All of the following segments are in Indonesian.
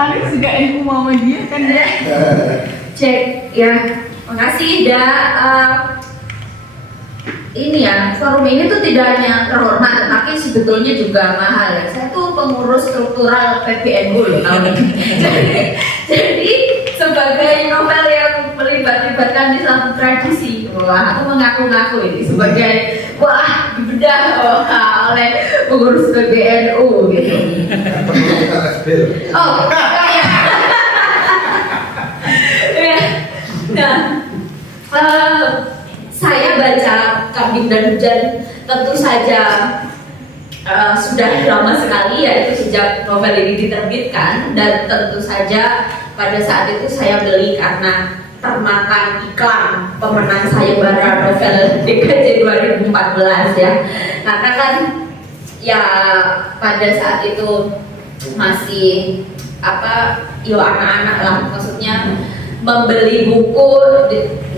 Aris juga NU Muhammadiyah kan ya. Cek ya, makasih ini ya, forum ini tuh tidak hanya terhormat, tapi sebetulnya juga mahal ya. Saya tuh pengurus struktural PBNU loh tahun ini. Jadi sebagai novel yang melibatkan Islam tradisi, wah aku mengaku-ngaku ini sebagai wah dibedah oleh pengurus PBNU gitu. Oh, ya. Nah, saya baca Kambing dan Hujan tentu saja sudah lama sekali, yaitu sejak novel ini diterbitkan, dan tentu saja pada saat itu saya beli karena termakan iklan pemenang sayembara novel DKJ 2014 ya. Karena kan ya pada saat itu masih anak-anak lah, maksudnya membeli buku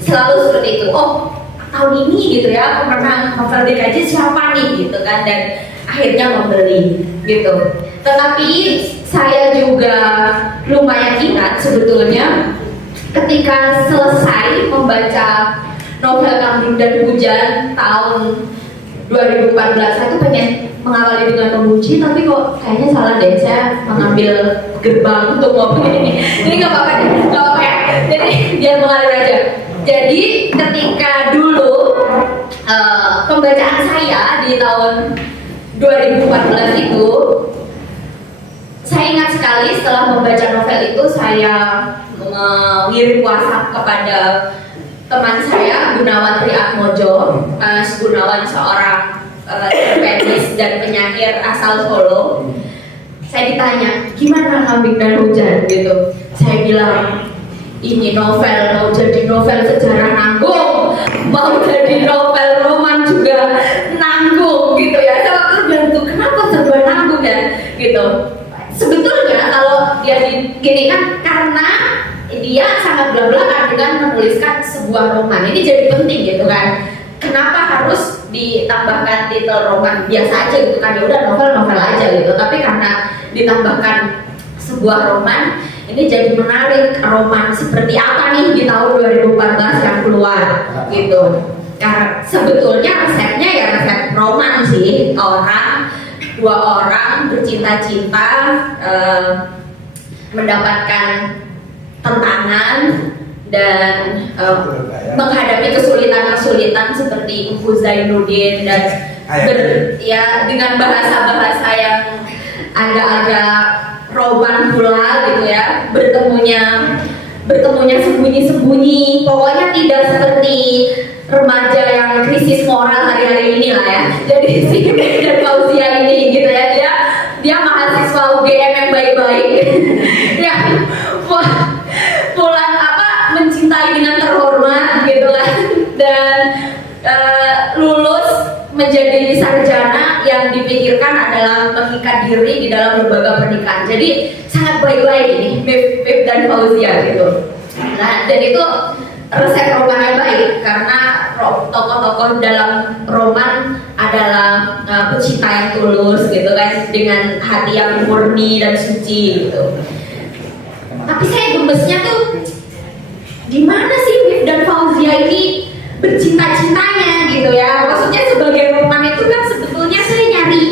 selalu seperti itu. Oh, tahun ini gitu ya pemenang novel DKJ siapa nih gitu kan, dan akhirnya membeli gitu. Tetapi saya juga lumayan ingat sebetulnya ketika selesai membaca novel Kambing dan Hujan tahun 2014, saya tuh pengen mengawali dengan memuji, tapi kok kayaknya salah deh, saya mengambil gerbang untuk ngomong ini. Jadi nggak apa-apa ya. Jadi biar mengalir aja. Jadi ketika dulu pembacaan saya di tahun 2014 itu, saya ingat sekali setelah membaca novel itu saya mengirim WhatsApp kepada teman saya Gunawan Triatmojo. Mas Gunawan seorang penulis dan penyair asal Solo. Saya ditanya, gimana Kambing dan Hujan gitu. Saya bilang, ini novel mau jadi novel sejarah nanggung, mau jadi novel roman juga nanggung gitu ya. Saya waktu bilang tuh, kenapa serba nanggung ya gitu. Sebetulnya kalau dia gini kan, karena dia sangat belak-belakan dengan menuliskan sebuah roman. Ini jadi penting gitu kan. Kenapa harus ditambahkan titel roman? Biasa aja gitu kan, ya udah novel-novel aja gitu. Tapi karena ditambahkan sebuah roman, ini jadi menarik. Roman seperti apa nih di tahun 2014 yang keluar gitu. Karena sebetulnya resepnya ya resep roman sih. Dua orang bercinta-cinta, mendapatkan tantangan dan menghadapi kesulitan-kesulitan seperti Empu Zainuddin dan dengan bahasa-bahasa yang agak-agak roman pula gitu ya, bertemunya sembunyi-sembunyi, pokoknya tidak seperti remaja yang krisis moral hari-hari ini lah ya. Jadi si dan Fauzia ini gitu ya, dia mahasiswa UGM yang baik-baik ya, pulang mencintai dengan terhormat gitu kan, dan lulus menjadi sarjana yang dipikirkan adalah mengikat diri di dalam lembaga pernikahan. Jadi sangat baik-baik ini Mif dan Fauzia gitu. Nah, dan itu resep roman yang baik karena tokoh-tokoh dalam roman adalah pecinta yang tulus gitu kan, dengan hati yang murni dan suci gitu. Tapi saya gemesnya tuh, di mana sih Mif dan Fauzia ini bercinta-cintanya gitu ya. Maksudnya sebagai roman itu kan sebetulnya saya nyari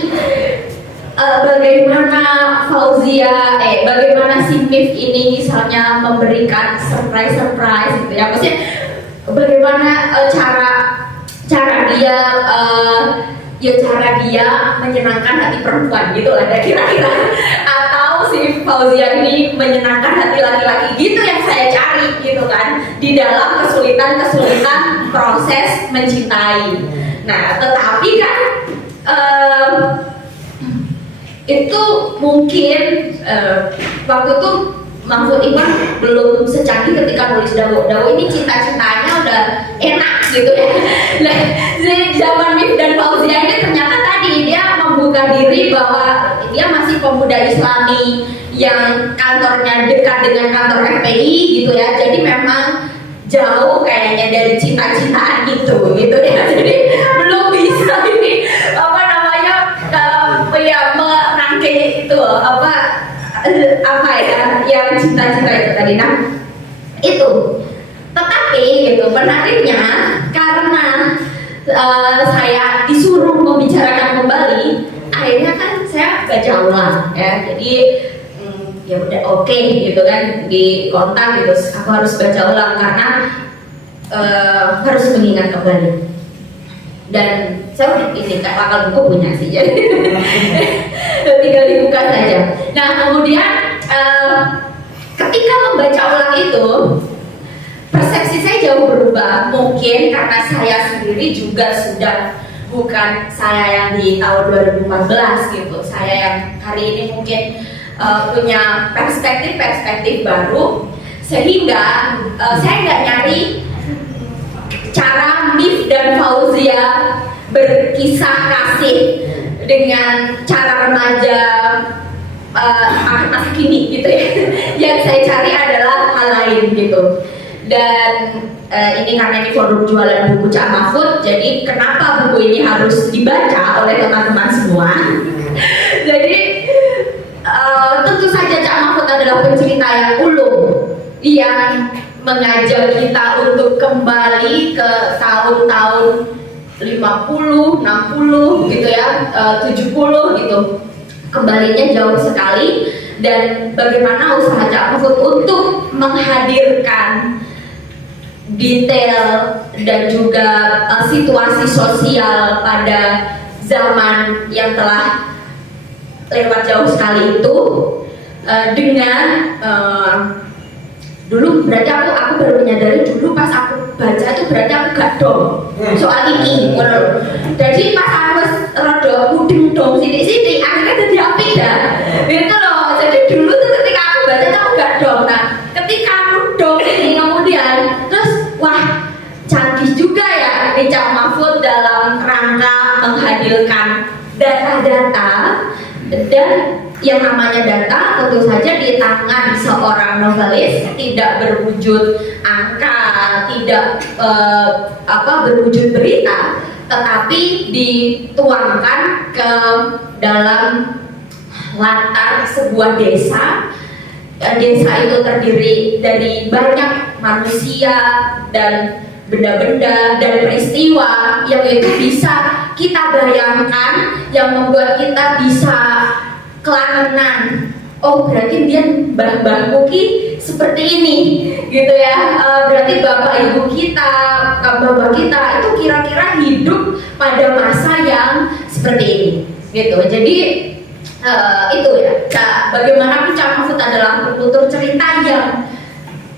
bagaimana bagaimana si Mif ini misalnya memberikan surprise gitu ya. Maksudnya bagaimana cara dia menyenangkan hati perempuan gitu lah kira-kira, atau si Fauzia ini menyenangkan hati laki-laki gitu yang saya cari gitu kan, di dalam kesulitan proses mencintai. Nah, tetapi kan itu mungkin waktu itu Mahfud Iman belum secanggih ketika nulis Dawo ini cinta-cintanya udah enak gitu ya. Nah, di zaman Mif dan Fauzia ini ternyata tadi dia membuka diri bahwa dia masih pemuda Islami yang kantornya dekat dengan kantor FPI gitu ya. Jadi memang jauh kayaknya dari cinta-cintaan gitu ya. Jadi belum bisa ini merangkai itu cita-cita itu tadi. Nah, itu. Tetapi gitu menariknya karena saya disuruh membicarakan kembali, akhirnya kan saya baca ulang ya. Jadi ya udah oke gitu kan, di kontak gitu aku harus baca ulang karena harus mengingat kembali. Dan saya udah ini kayak pakal buku punya sih, jadi tinggal dibuka saja. Nah kemudian ketika membaca ulang itu persepsi saya jauh berubah. Mungkin karena saya sendiri juga sudah bukan saya yang di tahun 2014 gitu. Saya yang hari ini mungkin punya perspektif baru, sehingga saya nggak nyari cara Mif dan Fauzia berkisah kasih dengan cara remaja masa kini gitu ya. Yang saya cari adalah hal lain gitu. Dan ini karena ini forum jualan buku Cak Mahfud, jadi kenapa buku ini harus dibaca oleh teman-teman semua? Jadi tentu saja Cak Mahfud adalah pencerita yang ulung, yang mengajak kita untuk kembali ke tahun-tahun 50, 60 gitu ya, 70 gitu. Kembalinya jauh sekali. Dan bagaimana usaha Cak Mahfud untuk menghadirkan detail dan juga situasi sosial pada zaman yang telah lewat jauh sekali itu dengan dulu berarti aku baru menyadari dulu pas aku baca itu berarti aku gak dong soal ini menurut. Jadi pas aku rada mudeng dong sidik-sidik akhirnya jadi api dah gitu loh. Jadi dulu tuh ketika aku baca tuh aku gak dong. Nah ketika aku dong ini kemudian terus wah canggih juga ya Cak Mahfud dalam rangka menghadirkan data-data. Dan yang namanya data tentu saja di tangan seorang novelis tidak berwujud angka, tidak berwujud berita, tetapi dituangkan ke dalam latar sebuah desa. Desa itu terdiri dari banyak manusia dan benda-benda dan peristiwa yang itu bisa kita bayangkan, yang membuat kita bisa kelangenan. Oh berarti dia mbah-mbahku ki seperti ini gitu ya. Berarti bapak ibu kita, bapak kita itu kira-kira hidup pada masa yang seperti ini gitu. Jadi itu ya, bagaimana Cak Mahfud adalah penutur cerita yang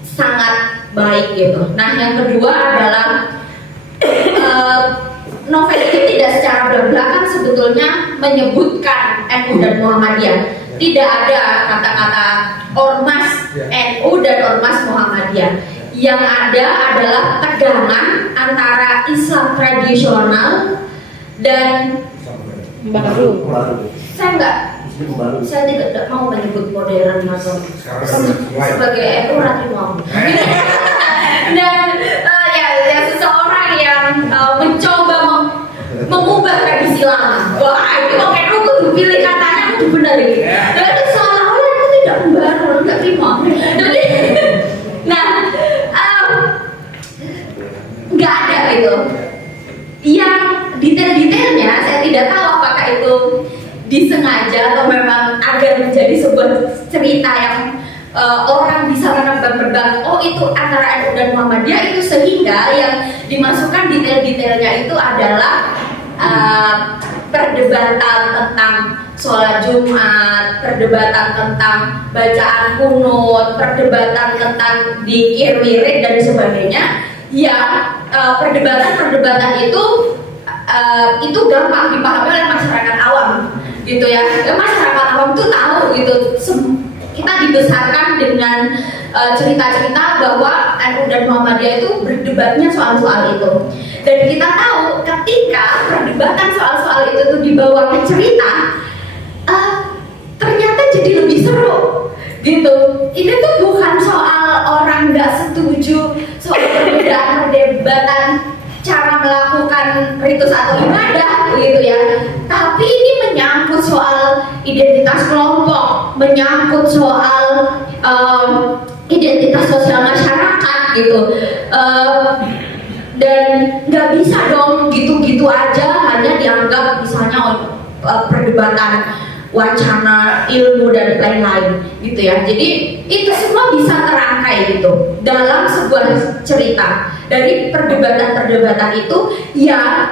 sangat baik gitu. Nah yang kedua adalah novel ini tidak secara belak-belakan sebetulnya menyebutkan NU dan Muhammadiyah. Tidak ada kata-kata ormas NU dan ormas Muhammadiyah. Yang ada adalah tegangan antara Islam tradisional dan baru. Saya tidak mau menyebut modern atau sebagai NU rati mau. Dan ya seseorang yang mencoba mengubah tradisi lama. Wah itu kok NU kudu pilih katanya kudu benar ini. Dan itu seolah-olah aku tidak membaru, nggak terima. Jadi, nah nggak ada itu. Yang detail-detailnya saya tidak tahu apakah itu disengaja atau memang agar menjadi sebuah cerita yang orang bisa menebak-nebak oh itu antara NU dan Muhammadiyah itu, sehingga yang dimasukkan detail-detailnya itu adalah perdebatan tentang sholat Jumat, perdebatan tentang bacaan kunut, perdebatan tentang dzikir, wirid dan sebagainya. Yang perdebatan itu gampang dipahami oleh masyarakat awam gitu ya. Masyarakat awam tuh tahu gitu. Kita dibesarkan dengan cerita-cerita bahwa NU dan Muhammadiyah itu berdebatnya soal-soal itu. Dan kita tahu ketika perdebatan soal-soal itu tuh dibawa ke cerita, ternyata jadi lebih seru gitu. Ini tuh bukan soal orang nggak setuju soal perbedaan perdebatan cara melakukan ritus atau ibadah gitu ya. Tapi ini menyangkut soal identitas kelompok, menyangkut soal identitas sosial masyarakat gitu. Dan nggak bisa dong gitu-gitu aja hanya dianggap misalnya perdebatan wacana ilmu dan lain-lain gitu ya. Jadi itu semua bisa terangkai gitu dalam sebuah cerita. Dari perdebatan-perdebatan itu ya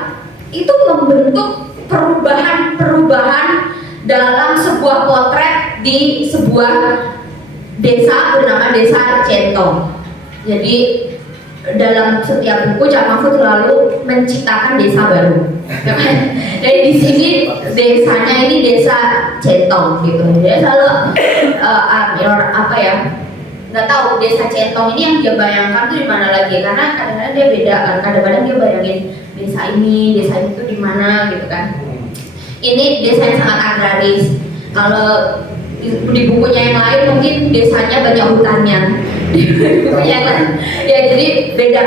itu membentuk perubahan-perubahan dalam sebuah potret di sebuah desa bernama Desa Centong. Jadi dalam setiap buku Cak Mahfud selalu menciptakan desa baru. Jadi di sini desanya ini Desa Centong gitu. Dia selalu apa ya? Nggak tahu Desa Centong ini yang dia bayangkan tuh di mana lagi, karena kadang-kadang dia beda kan. Kadang-kadang dia bayangin desa ini tuh di mana gitu kan. Ini desa yang sangat agraris. Kalau di bukunya yang lain mungkin desanya banyak hutannya. Di bukunya yang lain ya, jadi beda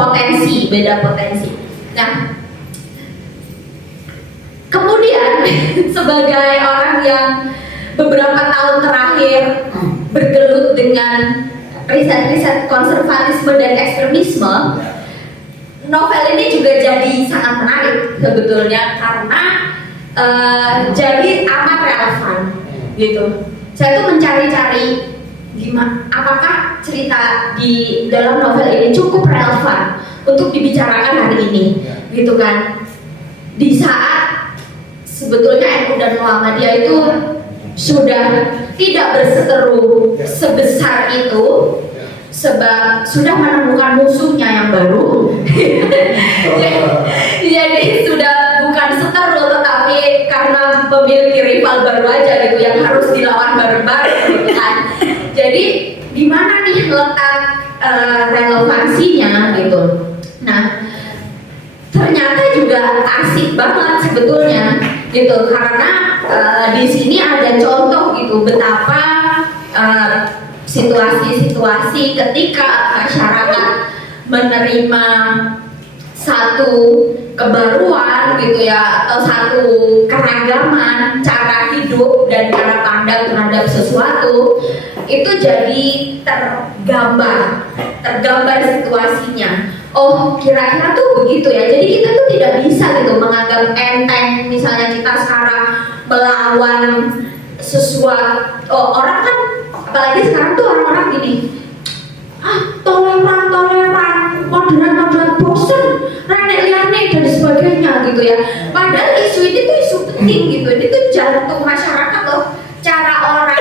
potensi. Nah, kemudian sebagai orang yang beberapa tahun terakhir bergelut dengan riset-riset konservatisme dan ekstremisme, novel ini juga jadi sangat menarik sebetulnya karena jadi amat relevan gitu. Saya tuh mencari-cari gimana, apakah cerita di dalam novel ini cukup relevan untuk dibicarakan hari ini, gitu kan? Di saat sebetulnya NU dan Muhammadiyah itu sudah tidak berseteru sebesar itu, sebab sudah menemukan musuhnya yang baru. Jadi sudah bukan seteru, tetapi karena memiliki rival baru aja gitu yang harus dilawan bareng-bareng gitu kan. Jadi di mana nih letak relevansinya gitu. Nah, ternyata juga asik banget sebetulnya gitu, karena di sini ada contoh gitu betapa situasi-situasi ketika masyarakat menerima satu kebaruan gitu ya, atau satu keragaman cara hidup dan cara pandang terhadap sesuatu, itu jadi tergambar situasinya. Oh, kira-kira tuh begitu ya. Jadi kita tuh tidak bisa gitu menganggap enteng misalnya kita sekarang melawan sesuatu. Orang kan, apalagi sekarang tuh orang-orang gini, toleran, moderat, bosen, rane-rane dan sebagainya gitu ya. Padahal isu ini tuh isu penting gitu. Ini tuh jantung masyarakat loh. Cara orang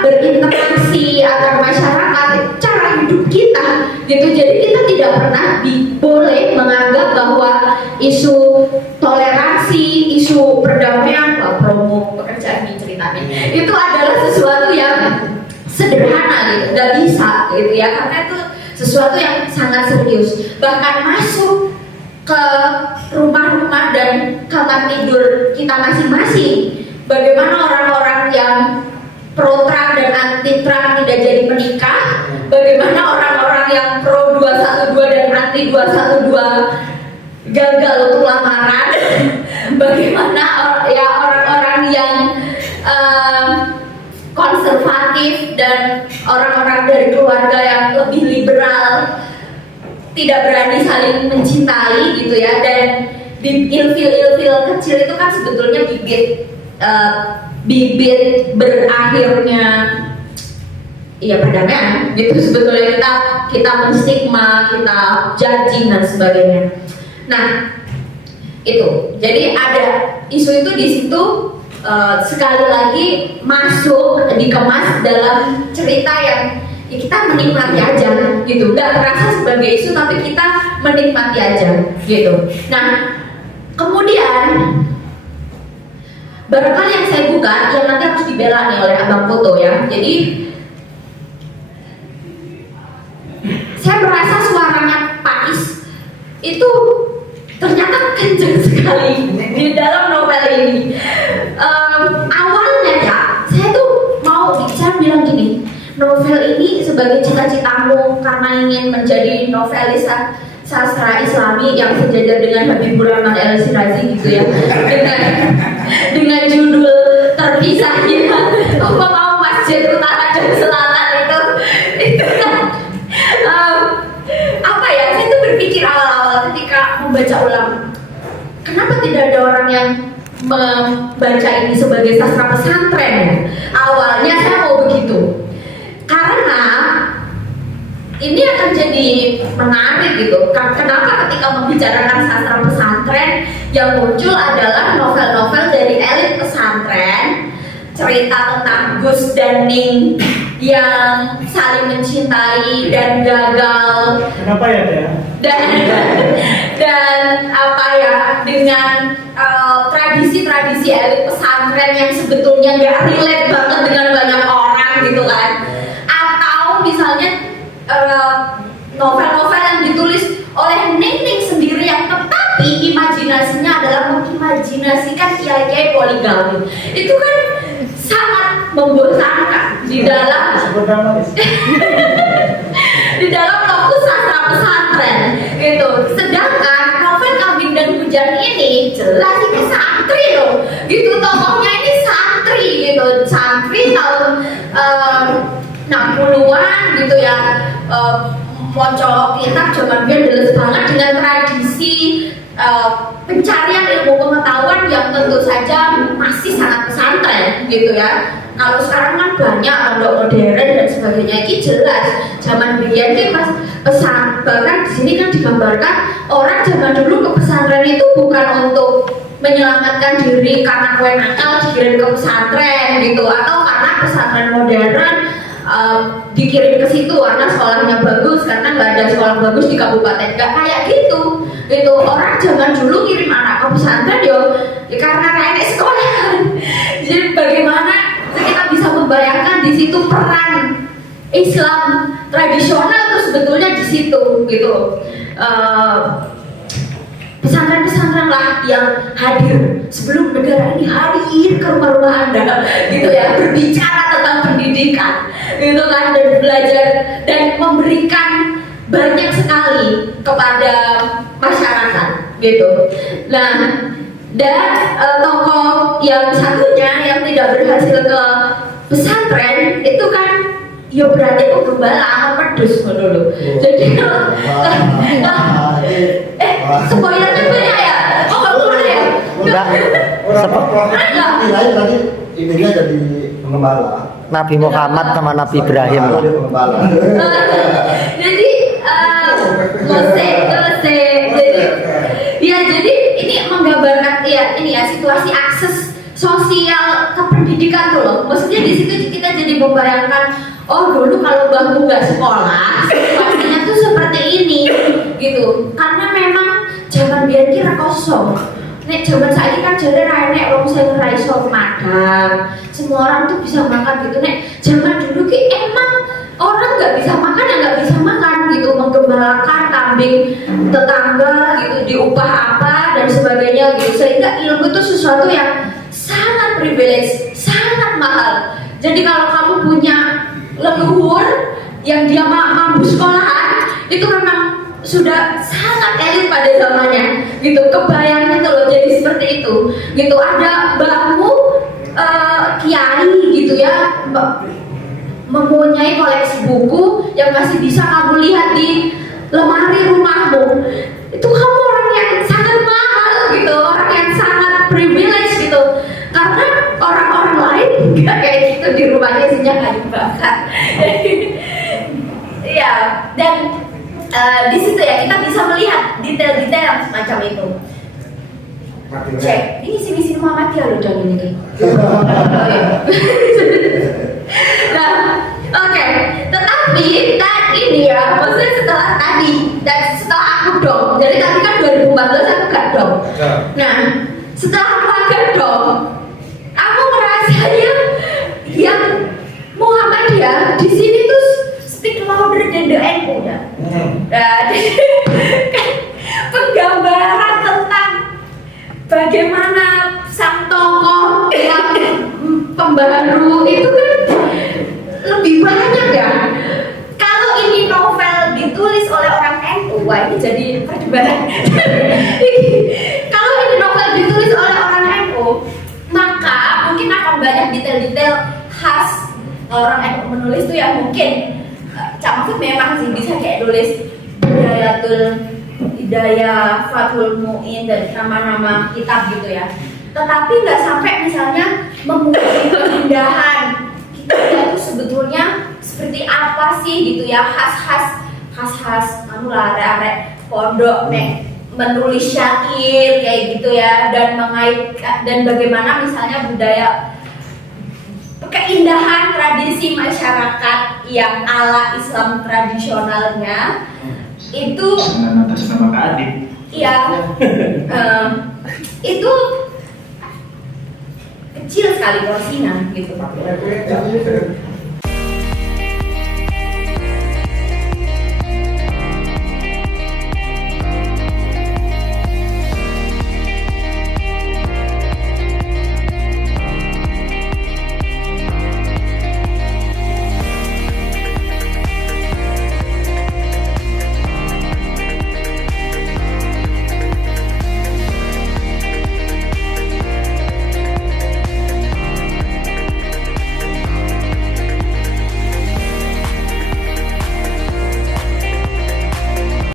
berinteraksi antar masyarakat, cara hidup kita gitu. Jadi kita tidak pernah boleh menganggap bahwa isu toleransi, isu perdamaian, promo pekerjaan di ceritanya itu adalah sesuatu yang sederhana gitu, nggak bisa gitu ya, karena itu sesuatu yang sangat serius. Bahkan masuk ke rumah-rumah dan kamar tidur kita masing-masing. Bagaimana orang-orang yang pro Trump dan anti Trump tidak jadi menikah, bagaimana orang-orang yang pro 212 dan anti 212 gagal untuk lamaran, bagaimana orang-orang yang konservatif dan orang-orang dari keluarga yang lebih liberal tidak berani saling mencintai gitu ya. Dan di ilfil-ilfil kecil itu kan sebetulnya bibit berakhirnya perdamaian gitu. Sebetulnya kita menstigma, kita judging dan sebagainya. Nah, itu jadi ada isu itu di situ. Sekali lagi masuk, dikemas dalam cerita yang kita menikmati aja gitu, nggak terasa sebagai isu tapi kita menikmati aja gitu. Nah, kemudian barangkali yang saya buka yang nanti harus dibela nih oleh Abang Foto ya. Jadi saya merasa suaranya Pais itu ternyata kenceng sekali di dalam novel ini. Awalnya ya, saya tuh mau bicara bilang gini, novel novel ini sebagai cita-citamu karena ingin menjadi novelis sastra Islami yang sejajar dengan Habibur Rahman El-Shirazi gitu ya, dengan judul terpisahnya apa mau Masjid Utara dan Selatan itu kan apa ya, saya tuh berpikir awal-awal ketika membaca ulang, kenapa tidak ada orang yang membaca ini sebagai sastra pesantren ya? Awalnya saya mau begitu, karena ini akan jadi menarik gitu. Kenapa ketika membicarakan sastra pesantren yang muncul adalah novel-novel dari elit pesantren, cerita tentang Gus dan Ning yang saling mencintai dan gagal. Kenapa ya Teh? Dan apa ya, dengan tradisi-tradisi elit pesantren yang sebetulnya nggak relate banget dengan banyak orang gitu kan. Atau misalnya novel-novel yang ditulis oleh Ning sendiri yang tetapi imajinasinya adalah mengimajinasikan kiai-kiai poligami. Itu kan sangat membosankan di dalam di dalam fokus sastra pesantren gitu. Sedangkan novel Kambing dan Hujan ini jelas ini santri loh gitu, tokohnya ini santri gitu, santri tahun 60-an gitu ya, mencolok kitab zaman biar jelas banget dengan tradisi pencarian ilmu pengetahuan yang tentu saja masih sangat pesantren gitu ya. Kalau sekarang kan banyak pondok modern dan sebagainya, ini jelas zaman biyen kan pas pesan, bahkan di sini kan digambarkan orang zaman dulu ke pesantren itu bukan untuk menyelamatkan diri karena kue nakal dikirim ke pesantren gitu, atau karena pesantren modern dikirim ke situ karena sekolahnya bagus, karena nggak ada sekolah bagus di kabupaten, nggak kayak gitu. Itu orang zaman dulu kirim anak ke pesantren yo karena kayaknya sekolah. Jadi bagaimana kita bisa membayangkan di situ peran Islam tradisional itu sebetulnya di situ gitu. Pesantren-pesantren lah yang hadir sebelum negara ini hadir ke rumah-rumah Anda gitu ya, berbicara tentang pendidikan gitu kan, dan belajar dan memberikan banyak sekali kepada masyarakat gitu. Nah, dan tokoh yang satunya yang tidak berhasil ke pesantren itu kan ya berarti itu gembala sama pedus dulu. Jadi spoilernya banyak ya? Oh nggak boleh ya? Enggak. Nilai tadi intinya jadi pengembala. Nabi Muhammad sama Nabi Ibrahim lah. Jadi jadi ini menggambarkan ya ini ya situasi akses sosial ke pendidikan tuh loh. Maksudnya di situ kita jadi membayangkan, oh dulu kalau mbahmu nggak sekolah situasinya tuh seperti ini gitu. Karena memang zaman biar kira kosong. Nek zaman saiki kan jadi nek wong sing ora iso makan. Semua orang tuh bisa makan gitu. Nek zaman dulu ki emang orang nggak bisa makan ya nggak bisa makan gitu, menggembalakan kambing tetangga gitu, diupah apa dan sebagainya gitu, sehingga ilmu itu sesuatu yang sangat privilege, sangat mahal. Jadi kalau kamu punya leluhur yang dia mampu sekolahan, itu memang sudah sangat elit pada zamannya gitu. Kebayangnya tuh loh jadi seperti itu gitu. Ada mbakmu kiai gitu ya, mempunyai koleksi buku yang masih bisa kamu lihat di lemari rumahmu. Itu kamu orang yang sangat mahal gitu, orang yang sangat privilege gitu. Karena orang-orang lain nggak kayak gitu, di rumahnya isinya kayu bakar. Iya, dan di situ ya kita bisa melihat detail-detail yang semacam itu. Cek, ini sini Muhammadiyah loh dan ini. Nah, oke. Tetapi ini ya, maksudnya setelah tadi dan setelah aku dong. Jadi tadi kan 2014 aku gak dong. Nah, setelah aku agak dong, aku merasanya yang Muhammadiyah di sini tuh speak louder than the NU ya. Nah, penggambaran tentang bagaimana sang tokoh yang pembaharu itu kan lebih banyak ya ini jadi perdebatan. Kalau ini novel ditulis oleh orang NU, maka mungkin akan banyak detail-detail khas orang NU menulis tuh yang mungkin Cak Mahfud memang sih bisa kayak nulis Hidayah, Fathul Mu'in dan nama-nama kitab gitu ya. Tetapi nggak sampai misalnya memulai keindahan kita itu sebetulnya seperti apa sih gitu ya, khas anu lah arek pondok nek menulis syair kayak gitu ya, dan mengaitkan dan bagaimana misalnya budaya keindahan tradisi masyarakat yang ala Islam tradisionalnya itu dengan atas nama Kak Adit. iya itu kecil sekali porsinya gitu.